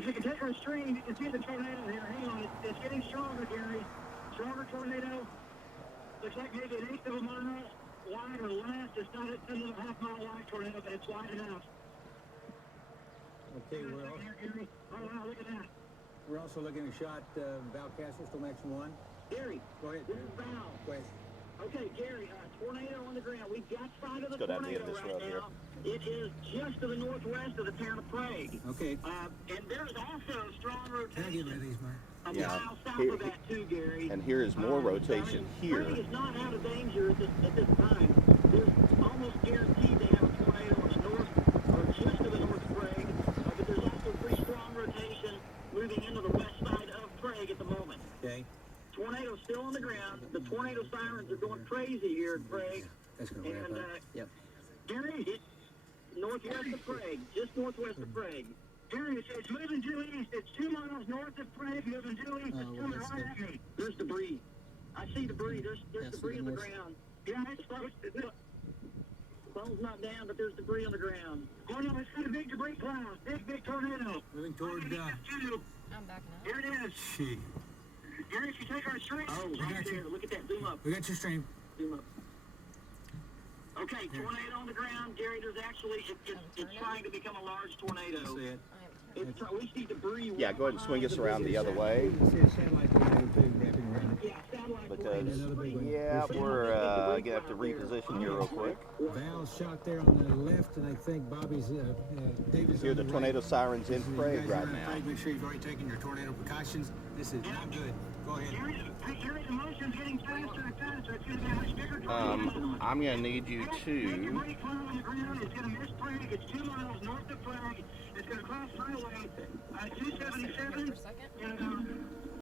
If you can take our screen, you can see the tornado here. Hang on, it's getting stronger, Gary. Stronger tornado. Looks like maybe an eighth of a mile wide or less. It's not a 10.5 mile wide tornado, but it's wide enough. Okay, Oh, wow, look at that. we're also looking at a shot, Val Castle, still next one. Gary, Go ahead. this is Val. Go ahead. Okay, Gary, tornado on the ground. We've got sight of the Let's go down the end tornado of this right road here. now. It is just to the northwest of the town of Prague. Okay. And there's also a strong Can I get rotation rid of these, Mark? a Yeah. mile south Here- of that too, Gary. And here is more rotation here. Prague is not out of danger at this time. There's almost guaranteed they have a tornado on the north or just to the north of Prague. But there's also pretty strong rotation moving into the west side of Prague at the moment. Okay. Tornado still on the ground. The tornado sirens are going crazy here in Prague. That's going to wrap And up. Yep. Gary, it's northwest of Prague, just northwest of Prague. Gary, it's moving due east. It's 2 miles north of Prague, moving due east. It's coming that's right at me. There's debris. I see debris. There's That's debris on the north. ground. Yeah, it's close. The phone's not down, but there's debris on the ground. Oh no, it's got a big debris cloud. Big tornado. Moving toward, I'm backing up. Here it is. Gee. Gary, if you take our stream. Oh, we right got you. there. Look at that. Zoom up. We got your stream. Zoom up. Okay, tornado on the ground. Gary, there's actually, it's trying to become a large tornado. See it. We see debris. Yeah, go ahead and swing us around the other way. You can see a satellite tornado too wrapping around it. Yeah, satellite Because, Another big one. yeah, we're going to have to reposition here real quick. Val's shot there on the left, and I think Bobby's David's Hear on the right. tornado sirens in Listen, you Prague guys right are in now. Prague, make sure you've already taken your tornado precautions. This is not good. Go ahead. Gary's emotion's getting faster and faster. It's going to be a much bigger tornado. I'm going to need you Big to... debris cloud on the ground. It's going to miss Prague. It's 2 miles north of Prague. It's going to cross highway 277, For a second. and